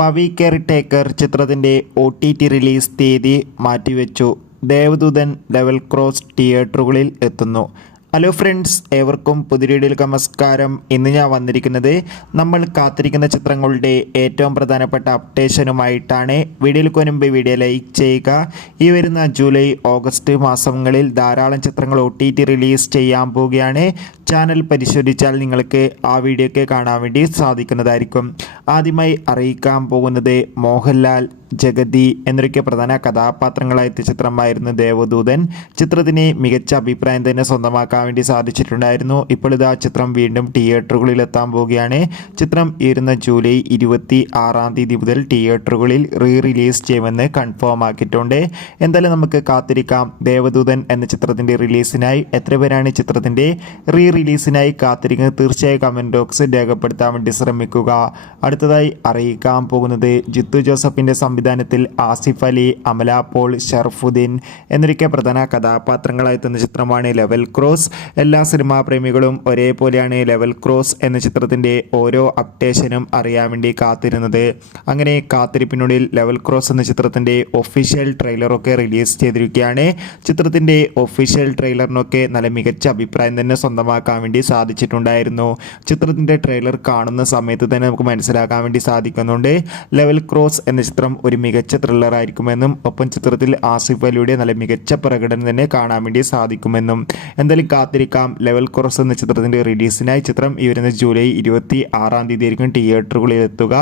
Pavi care taker ചിത്രത്തിൻ്റെ OTT release തീയതി മാറ്റിവെച്ചു. ദേവദൂതൻ ലെവൽ ക്രോസ് തിയേറ്ററുകളിൽ എത്തുന്നു. ഹലോ ഫ്രണ്ട്സ്, ഏവർക്കും പുതിയ വീഡിയോയിലേക്ക് നമസ്കാരം. ഇന്ന് ഞാൻ വന്നിരിക്കുന്നത് നമ്മൾ കാത്തിരിക്കുന്ന ചിത്രങ്ങളുടെ ഏറ്റവും പ്രധാനപ്പെട്ട അപ്ഡേഷനുമായിട്ടാണ്. വീഡിയോയിലേക്ക് മുൻപ് വീഡിയോ ലൈക്ക് ചെയ്യുക. ഈ വരുന്ന ജൂലൈ ഓഗസ്റ്റ് മാസങ്ങളിൽ ധാരാളം ചിത്രങ്ങൾ OTT റിലീസ് ചെയ്യാൻ പോവുകയാണ്. ചാനൽ പരിശോധിച്ചാൽ നിങ്ങൾക്ക് ആ വീഡിയോ ഒക്കെ കാണാൻ വേണ്ടി സാധിക്കുന്നതായിരിക്കും. ആദ്യമായി അറിയിക്കാൻ പോകുന്നത് മോഹൻലാൽ, ജഗതി എന്നൊക്കെ പ്രധാന കഥാപാത്രങ്ങളായ ചിത്രമായിരുന്നു ദേവദൂതൻ. ചിത്രത്തിന് മികച്ച അഭിപ്രായം തന്നെ സ്വന്തമാക്കാൻ വേണ്ടി സാധിച്ചിട്ടുണ്ടായിരുന്നു. ഇപ്പോൾ ഇതാ ചിത്രം വീണ്ടും തിയേറ്ററുകളിൽ എത്താൻ പോവുകയാണ്. ചിത്രം വരുന്ന ജൂലൈ 26 മുതൽ തിയേറ്ററുകളിൽ റിലീസ് ചെയ്യുമെന്ന് കൺഫേം ആക്കിയിട്ടുണ്ട്. എന്തായാലും നമുക്ക് കാത്തിരിക്കാം ദേവദൂതൻ എന്ന ചിത്രത്തിൻ്റെ റിലീസിനായി. എത്ര പേരാണ് ചിത്രത്തിൻ്റെ റിലീസിനായി കാത്തിരിക്കുന്നത്? തീർച്ചയായും കമൻറ്റ് ബോക്സിൽ രേഖപ്പെടുത്താൻ വേണ്ടി ശ്രമിക്കുക. അടുത്തതായി അറിയിക്കാൻ പോകുന്നത് ജിത്തു ജോസഫിൻ്റെ സംവിധാനത്തിൽ ആസിഫ് അലി, അമല പോൾ, ഷർഫുദ്ദീൻ എന്നൊക്കെ പ്രധാന കഥാപാത്രങ്ങളായി എത്തുന്ന ചിത്രമാണ് ലെവൽ ക്രോസ്. എല്ലാ സിനിമാ പ്രേമികളും ഒരേപോലെയാണ് ലെവൽ ക്രോസ് എന്ന ചിത്രത്തിൻ്റെ ഓരോ അപ്ഡേഷനും അറിയാൻ വേണ്ടി കാത്തിരുന്നത്. അങ്ങനെ കാത്തിരിപ്പിനുള്ളിൽ ലെവൽ ക്രോസ് എന്ന ചിത്രത്തിൻ്റെ ഒഫീഷ്യൽ ട്രെയിലറൊക്കെ റിലീസ് ചെയ്തിരിക്കുകയാണ്. ചിത്രത്തിൻ്റെ ഒഫീഷ്യൽ ട്രെയിലറിനൊക്കെ നല്ല മികച്ച അഭിപ്രായം തന്നെ സ്വന്തമാക്കാൻ വേണ്ടി സാധിച്ചിട്ടുണ്ടായിരുന്നു. ചിത്രത്തിൻ്റെ ട്രെയിലർ കാണുന്ന സമയത്ത് തന്നെ നമുക്ക് മനസ്സിലാക്കാൻ വേണ്ടി സാധിക്കുന്നുണ്ട് ലെവൽ ക്രോസ് എന്ന ചിത്രം ഒരു മികച്ച ത്രില്ലർ ആയിരിക്കുമെന്നും ഒപ്പം ചിത്രത്തിൽ ആസിഫ് അലിയുടെ നല്ല മികച്ച പ്രകടനം തന്നെ കാണാൻ വേണ്ടി സാധിക്കുമെന്നും. എന്തായാലും കാത്തിരിക്കാം ലെവൽ ക്രോസ് എന്ന ചിത്രത്തിൻ്റെ റിലീസിനായി. ചിത്രം ഈ വരുന്ന ജൂലൈ 26 ആയിരിക്കും തിയേറ്ററുകളിൽ എത്തുക.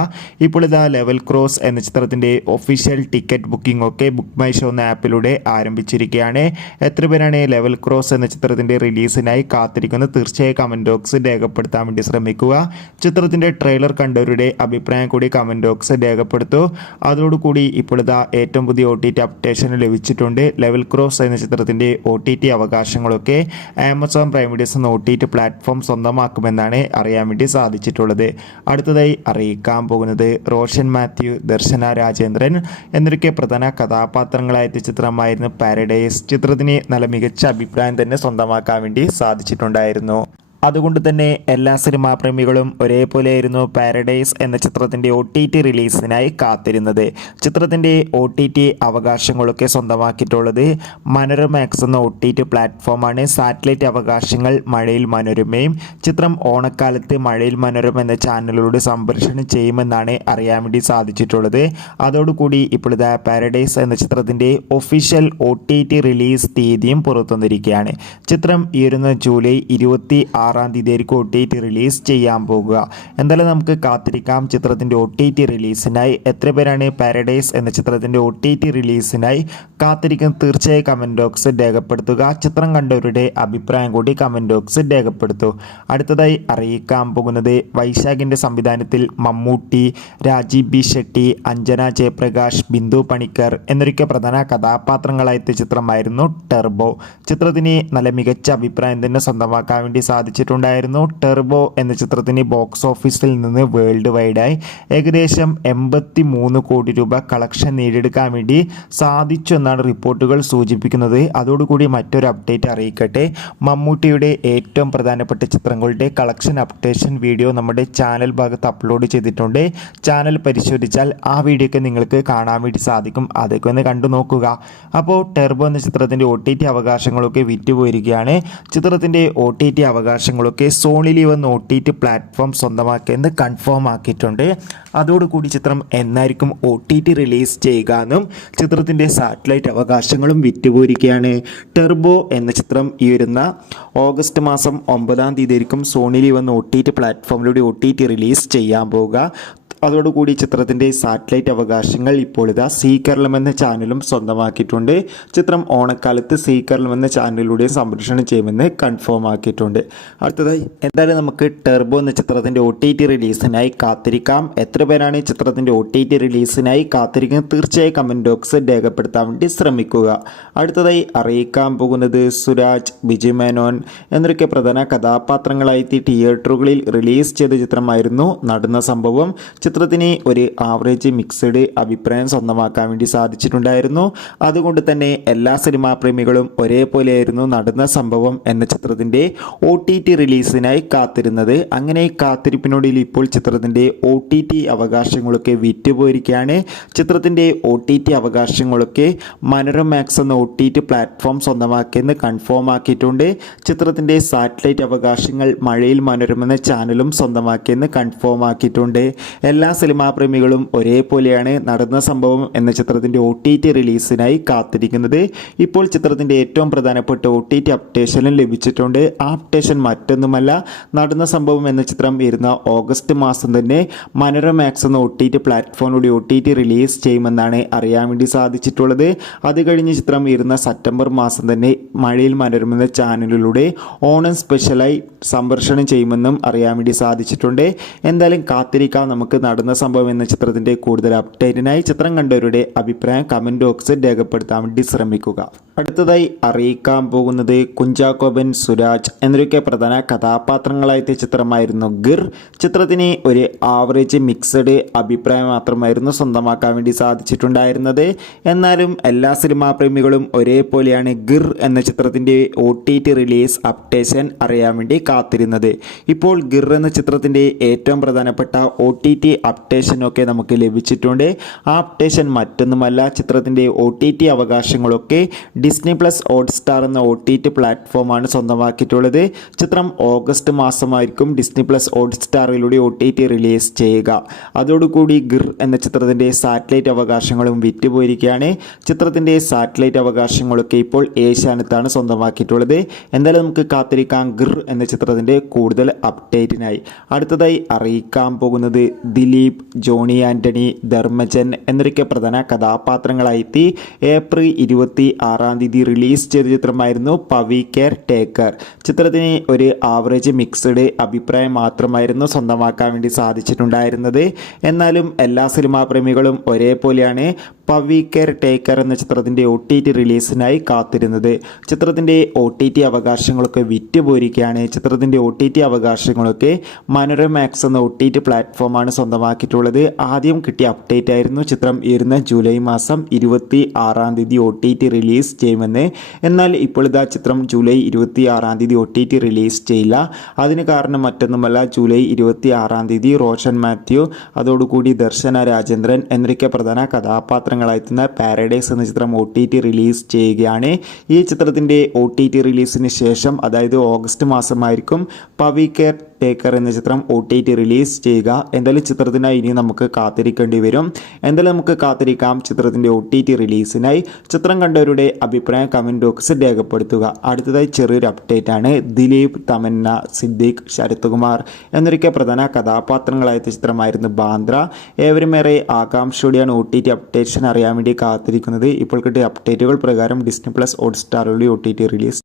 ഇപ്പോൾ ഇതാ ലെവൽ ക്രോസ് എന്ന ചിത്രത്തിൻ്റെ ഒഫീഷ്യൽ ടിക്കറ്റ് ബുക്കിംഗ് ഒക്കെ ബുക്ക് മൈ ഷോ എന്ന ആപ്പിലൂടെ ആരംഭിച്ചിരിക്കുകയാണ്. എത്ര പേരാണ് ലെവൽ ക്രോസ് എന്ന ചിത്രത്തിൻ്റെ റിലീസിനായി കാത്തിരിക്കുന്നത്? തീർച്ചയായും കമൻറ്റ് ബോക്സിൽ രേഖപ്പെടുത്താൻ വേണ്ടി ശ്രമിക്കുക. ചിത്രത്തിൻ്റെ ട്രെയിലർ കണ്ടവരുടെ അഭിപ്രായം കൂടി കമൻറ്റ് ബോക്സിൽ രേഖപ്പെടുത്തൂ. അതോടുകൂടി ഇപ്പോൾ ഇതാ ഏറ്റവും പുതിയ OTT അപ്ഡേഷൻ ലഭിച്ചിട്ടുണ്ട്. ലെവൽ ക്രോസ് എന്ന ചിത്രത്തിൻ്റെ OTT അവകാശങ്ങളൊക്കെ ആമസോൺ പ്രൈം വീഡിയോസ് എന്ന OTT പ്ലാറ്റ്ഫോം സ്വന്തമാക്കുമെന്നാണ് അറിയാൻ വേണ്ടി സാധിച്ചിട്ടുള്ളത്. അടുത്തതായി അറിയിക്കാൻ പോകുന്നത് റോഷൻ മാത്യു, ദർശന രാജേന്ദ്രൻ എന്നൊക്കെ പ്രധാന കഥാപാത്രങ്ങളായ ചിത്രമായിരുന്നു പാരഡൈസ്. ചിത്രത്തിന് നല്ല മികച്ച അഭിപ്രായം തന്നെ സ്വന്തമാക്കാൻ വേണ്ടി സാധിച്ചിട്ടുണ്ടായിരുന്നു. അതുകൊണ്ട് തന്നെ എല്ലാ സിനിമാ പ്രേമികളും ഒരേപോലെയായിരുന്നു പാരഡൈസ് എന്ന ചിത്രത്തിൻ്റെ OTT റിലീസിനായി കാത്തിരുന്നത്. ചിത്രത്തിൻ്റെ OTT അവകാശങ്ങളൊക്കെ സ്വന്തമാക്കിയിട്ടുള്ളത് മനോരമാക്സ് എന്ന OTT പ്ലാറ്റ്ഫോമാണ്. സാറ്റലൈറ്റ് അവകാശങ്ങൾ മഴയിൽ മനോരമയും. ചിത്രം ഓണക്കാലത്ത് മഴയിൽ മനോരമ എന്ന ചാനലിലൂടെ സംപ്രേഷണം ചെയ്യുമെന്നാണ് അറിയാൻ വേണ്ടി സാധിച്ചിട്ടുള്ളത്. അതോടുകൂടി ഇപ്പോൾ ഇതാ പാരഡൈസ് എന്ന ചിത്രത്തിൻ്റെ ഒഫീഷ്യൽ OTT റിലീസ് തീയതിയും പുറത്തുവന്നിരിക്കുകയാണ്. ചിത്രം ഈ വരുന്ന ജൂലൈ 26 ആയിരിക്കും OTT റിലീസ് ചെയ്യാൻ പോകുക. എന്തായാലും നമുക്ക് കാത്തിരിക്കാം ചിത്രത്തിൻ്റെ OTT റിലീസിനായി. എത്ര പേരാണ് പാരഡൈസ് എന്ന ചിത്രത്തിൻ്റെ OTT റിലീസിനായി കാത്തിരിക്കുന്നത്? തീർച്ചയായും കമൻറ്റ് ബോക്സിൽ രേഖപ്പെടുത്തുക. ചിത്രം കണ്ടവരുടെ അഭിപ്രായം കൂടി കമൻറ്റ് ബോക്സിൽ രേഖപ്പെടുത്തൂ. അടുത്തതായി അറിയിക്കാൻ പോകുന്നത് വൈശാഖിൻ്റെ സംവിധാനത്തിൽ മമ്മൂട്ടി, രാജീവ് ബി ഷെട്ടി, അഞ്ജന ജയപ്രകാശ്, ബിന്ദു പണിക്കർ എന്നൊക്കെ പ്രധാന കഥാപാത്രങ്ങളായ ചിത്രമായിരുന്നു ടെർബോ. ചിത്രത്തിന് നല്ല മികച്ച അഭിപ്രായം തന്നെ സ്വന്തമാക്കാൻ വേണ്ടി സാധിച്ചിട്ടുണ്ടായിരുന്നു. ടെർബോ എന്ന ചിത്രത്തിന് ബോക്സ് ഓഫീസിൽ നിന്ന് വേൾഡ് വൈഡായി ഏകദേശം 83 കോടി രൂപ കളക്ഷൻ നേടിയെടുക്കാൻ വേണ്ടി സാധിച്ചു എന്നാണ് റിപ്പോർട്ടുകൾ സൂചിപ്പിക്കുന്നത്. അതോടുകൂടി മറ്റൊരു അപ്ഡേറ്റ് അറിയിക്കട്ടെ. മമ്മൂട്ടിയുടെ ഏറ്റവും പ്രധാനപ്പെട്ട ചിത്രങ്ങളുടെ കളക്ഷൻ അപ്ഡേഷൻ വീഡിയോ നമ്മുടെ ചാനൽ ഭാഗത്ത് അപ്ലോഡ് ചെയ്തിട്ടുണ്ട്. ചാനൽ പരിശോധിച്ചാൽ ആ വീഡിയോ ഒക്കെ നിങ്ങൾക്ക് കാണാൻ വേണ്ടി സാധിക്കും. അതൊക്കെ ഒന്ന് കണ്ടു നോക്കുക. അപ്പോൾ ടെർബോ എന്ന ചിത്രത്തിൻ്റെ OTT അവകാശങ്ങളൊക്കെ വിറ്റുപോയിരിക്കുകയാണ്. ചിത്രത്തിൻ്റെ OTT അവകാശങ്ങളൊക്കെ സോണി ലീവ് എന്ന OTT പ്ലാറ്റ്ഫോം സ്വന്തമാക്കിയെന്ന് കൺഫേം ആക്കിയിട്ടുണ്ട്. അതോടുകൂടി ചിത്രം എന്നായിരിക്കും OTT റിലീസ് ചെയ്യുക എന്നും ചിത്രത്തിൻ്റെ സാറ്റലൈറ്റ് അവകാശങ്ങളും വിറ്റുപോയിരിക്കുകയാണ്. ടെർബോ എന്ന ചിത്രം ഈ വരുന്ന ഓഗസ്റ്റ് മാസം 9 ആയിരിക്കും സോണി ലീവ് എന്ന OTT പ്ലാറ്റ്ഫോമിലൂടെ OTT റിലീസ് ചെയ്യാൻ പോവുക. അതോടുകൂടി ചിത്രത്തിൻ്റെ സാറ്റലൈറ്റ് അവകാശങ്ങൾ ഇപ്പോൾ ഇതാ സീ കേരളം എന്ന ചാനലും സ്വന്തമാക്കിയിട്ടുണ്ട്. ചിത്രം ഓണക്കാലത്ത് സീ കേരളം എന്ന ചാനലിലൂടെ സംപ്രേഷണം ചെയ്യുമെന്ന് കൺഫേം ആക്കിയിട്ടുണ്ട്. അടുത്തതായി എന്തായാലും നമുക്ക് ടെർബോ എന്ന ചിത്രത്തിൻ്റെ OTT റിലീസിനായി കാത്തിരിക്കാം. എത്ര പേരാണ് ചിത്രത്തിൻ്റെ OTT റിലീസിനായി കാത്തിരിക്കുന്നത്? തീർച്ചയായും കമൻറ്റ് ബോക്സിൽ രേഖപ്പെടുത്താൻ വേണ്ടി ശ്രമിക്കുക. അടുത്തതായി അറിയിക്കാൻ പോകുന്നത് സുരാജ്, വിജയ് മേനോൻ എന്നൊക്കെ പ്രധാന കഥാപാത്രങ്ങളായി തിയേറ്ററുകളിൽ റിലീസ് ചെയ്ത ചിത്രമായിരുന്നു നടന്ന സംഭവം. ചിത്രത്തിന് ഒരു ആവറേജ് മിക്സഡ് അഭിപ്രായം സ്വന്തമാക്കാൻ വേണ്ടി സാധിച്ചിട്ടുണ്ടായിരുന്നു. അതുകൊണ്ട് തന്നെ എല്ലാ സിനിമാ പ്രേമികളും ഒരേപോലെയായിരുന്നു നടന്ന സംഭവം എന്ന ചിത്രത്തിൻ്റെ OTT റിലീസിനായി കാത്തിരുന്നത്. അങ്ങനെ കാത്തിരിപ്പിനൊടുവിൽ ഇപ്പോൾ ചിത്രത്തിൻ്റെ OTT അവകാശങ്ങളൊക്കെ വിറ്റുപോയിരിക്കുകയാണ്. ചിത്രത്തിൻ്റെ OTT അവകാശങ്ങളൊക്കെ മനോരമാക്സ് എന്ന OTT പ്ലാറ്റ്ഫോം സ്വന്തമാക്കിയെന്ന് കൺഫേം ആക്കിയിട്ടുണ്ട്. ചിത്രത്തിൻ്റെ സാറ്റലൈറ്റ് അവകാശങ്ങൾ മഴയിൽ മനോരമ എന്ന ചാനലും സ്വന്തമാക്കിയെന്ന് കൺഫേം ആക്കിയിട്ടുണ്ട്. എല്ലാ സിനിമാ പ്രേമികളും ഒരേപോലെയാണ് നടന്ന സംഭവം എന്ന ചിത്രത്തിൻ്റെ OTT റിലീസിനായി കാത്തിരിക്കുന്നത്. ഇപ്പോൾ ചിത്രത്തിൻ്റെ ഏറ്റവും പ്രധാനപ്പെട്ട OTT അപ്ഡേഷനും ലഭിച്ചിട്ടുണ്ട്. ആ അപ്ഡേഷൻ മറ്റൊന്നുമല്ല, നടന്ന സംഭവം എന്ന ചിത്രം വരുന്ന ഓഗസ്റ്റ് മാസം തന്നെ മനോരമാക്സ് എന്ന OTT പ്ലാറ്റ്ഫോമിലൂടെ OTT റിലീസ് ചെയ്യുമെന്നാണ് അറിയാൻ വേണ്ടി സാധിച്ചിട്ടുള്ളത്. അത് കഴിഞ്ഞ് ചിത്രം വരുന്ന സെപ്റ്റംബർ മാസം തന്നെ മഴയിൽ മനോരമ എന്ന ചാനലിലൂടെ ഓണം സ്പെഷ്യലായി സംപ്രേഷണം ചെയ്യുമെന്നും അറിയാൻ വേണ്ടി സാധിച്ചിട്ടുണ്ട്. എന്തായാലും കാത്തിരിക്കാം നമുക്ക് നടന്ന സംഭവം എന്ന ചിത്രത്തിൻ്റെ കൂടുതൽ അപ്ഡേറ്റിനായി. ചിത്രം കണ്ടവരുടെ അഭിപ്രായം കമൻറ്റ് ബോക്സിൽ രേഖപ്പെടുത്താൻ വേണ്ടി ശ്രമിക്കുക. അടുത്തതായി അറിയിക്കാൻ പോകുന്നത് കുഞ്ചാക്കോബൻ, സുരാജ് എന്നൊക്കെ പ്രധാന കഥാപാത്രങ്ങളായ ചിത്രമായിരുന്നു ഗിർ. ചിത്രത്തിന് ഒരു ആവറേജ് മിക്സഡ് അഭിപ്രായം മാത്രമായിരുന്നു സ്വന്തമാക്കാൻ വേണ്ടി സാധിച്ചിട്ടുണ്ടായിരുന്നത്. എന്നാലും എല്ലാ സിനിമാ പ്രേമികളും ഒരേപോലെയാണ് ഗിർ എന്ന ചിത്രത്തിൻ്റെ OTT റിലീസ് അപ്ഡേഷൻ അറിയാൻ വേണ്ടി കാത്തിരുന്നത്. ഇപ്പോൾ ഗിർ എന്ന ചിത്രത്തിൻ്റെ ഏറ്റവും പ്രധാനപ്പെട്ട OTT അപ്ഡേഷനൊക്കെ നമുക്ക് ലഭിച്ചിട്ടുണ്ട്. ആ അപ്ഡേഷൻ മറ്റൊന്നുമല്ല, ചിത്രത്തിൻ്റെ OTT അവകാശങ്ങളൊക്കെ ഡിസ്നി പ്ലസ് ഹോട്ട്സ്റ്റാർ എന്ന OTT പ്ലാറ്റ്ഫോമാണ് സ്വന്തമാക്കിയിട്ടുള്ളത്. ചിത്രം ഓഗസ്റ്റ് മാസമായിരിക്കും ഡിസ്നി പ്ലസ് ഹോട്ട്സ്റ്റാറിലൂടെ OTT റിലീസ് ചെയ്യുക. അതോടുകൂടി ഗിർ എന്ന ചിത്രത്തിൻ്റെ സാറ്റലൈറ്റ് അവകാശങ്ങളും വിറ്റുപോയിരിക്കുകയാണ്. ചിത്രത്തിൻ്റെ സാറ്റലൈറ്റ് അവകാശങ്ങളൊക്കെ ഇപ്പോൾ ഏഷ്യാനെറ്റാണ് സ്വന്തമാക്കിയിട്ടുള്ളത്. എന്തായാലും നമുക്ക് കാത്തിരിക്കാം ഗിർ എന്ന ചിത്രത്തിൻ്റെ കൂടുതൽ അപ്ഡേറ്റിനായി. അടുത്തതായി അറിയിക്കാൻ പോകുന്നത് ദിലീപ്, ജോണി ആൻ്റണി, ധർമ്മജൻ എന്നൊക്കെ പ്രധാന കഥാപാത്രങ്ങളായി ഏപ്രിൽ 26 റിലീസ് ചെയ്ത ചിത്രമായിരുന്നു പവി കെയർ ടേക്കർ. ചിത്രത്തിന് ഒരു ആവറേജ് മിക്സഡ് അഭിപ്രായം മാത്രമായിരുന്നു സ്വന്തമാക്കാൻ വേണ്ടി സാധിച്ചിട്ടുണ്ടായിരുന്നത്. എന്നാലും എല്ലാ സിനിമാ പ്രേമികളും ഒരേപോലെയാണ് പവി കെയർ ടേക്കർ എന്ന ചിത്രത്തിൻ്റെ OTT റിലീസിനായി കാത്തിരുന്നത്. ചിത്രത്തിൻ്റെ OTT അവകാശങ്ങളൊക്കെ വിറ്റുപോയിരിക്കുകയാണ്. ചിത്രത്തിൻ്റെ OTT അവകാശങ്ങളൊക്കെ മനോരമാക്സ് എന്ന OTT പ്ലാറ്റ്ഫോമാണ് സ്വന്തമാക്കിയിട്ടുള്ളത്. ആദ്യം കിട്ടിയ അപ്ഡേറ്റ് ആയിരുന്നു ചിത്രം വരുന്ന ജൂലൈ മാസം 26 OTT റിലീസ് ചെയ്യുമെന്ന്. എന്നാൽ ഇപ്പോൾ ഇതാ ചിത്രം ജൂലൈ 26 OTT റിലീസ് ചെയ്യില്ല. അതിന് കാരണം മറ്റൊന്നുമല്ല, ജൂലൈ 26 റോഷൻ മാത്യു, അതോടുകൂടി ദർശന രാജേന്ദ്രൻ എന്നൊക്കെ പ്രധാന കഥാപാത്രങ്ങളായെത്തുന്ന പാരഡൈസ് എന്ന ചിത്രം OTT റിലീസ് ചെയ്യുകയാണ്. ഈ ചിത്രത്തിൻ്റെ OTT റിലീസിന് ശേഷം, അതായത് ഓഗസ്റ്റ് മാസമായിരിക്കും പവി കെയർ ടേക്കർ എന്ന ചിത്രം OTT റിലീസ് ചെയ്യുക. എന്തായാലും ചിത്രത്തിനായി ഇനി നമുക്ക് കാത്തിരിക്കേണ്ടി വരും. എന്തായാലും നമുക്ക് കാത്തിരിക്കാം ചിത്രത്തിൻ്റെ OTT റിലീസിനായി. ചിത്രം കണ്ടവരുടെ അഭിപ്രായം കമൻറ്റ് ബോക്സിൽ രേഖപ്പെടുത്തുക. അടുത്തതായി ചെറിയൊരു അപ്ഡേറ്റ് ആണ്. ദിലീപ്, തമന്ന, സിദ്ദിഖ്, ശരത് കുമാർ എന്നൊക്കെ പ്രധാന കഥാപാത്രങ്ങളായ ചിത്രമായിരുന്നു ബാന്ദ്ര. ഏവരുമേറെ ആകാംക്ഷയോടെയാണ് OTT അപ്ഡേഷൻ അറിയാൻ വേണ്ടി കാത്തിരിക്കുന്നത്. ഇപ്പോൾ കിട്ടിയ അപ്ഡേറ്റുകൾ പ്രകാരം ഡിസ്നി പ്ലസ് ഹോട്ട്സ്റ്റാറിലൂടെ OTT റിലീസ്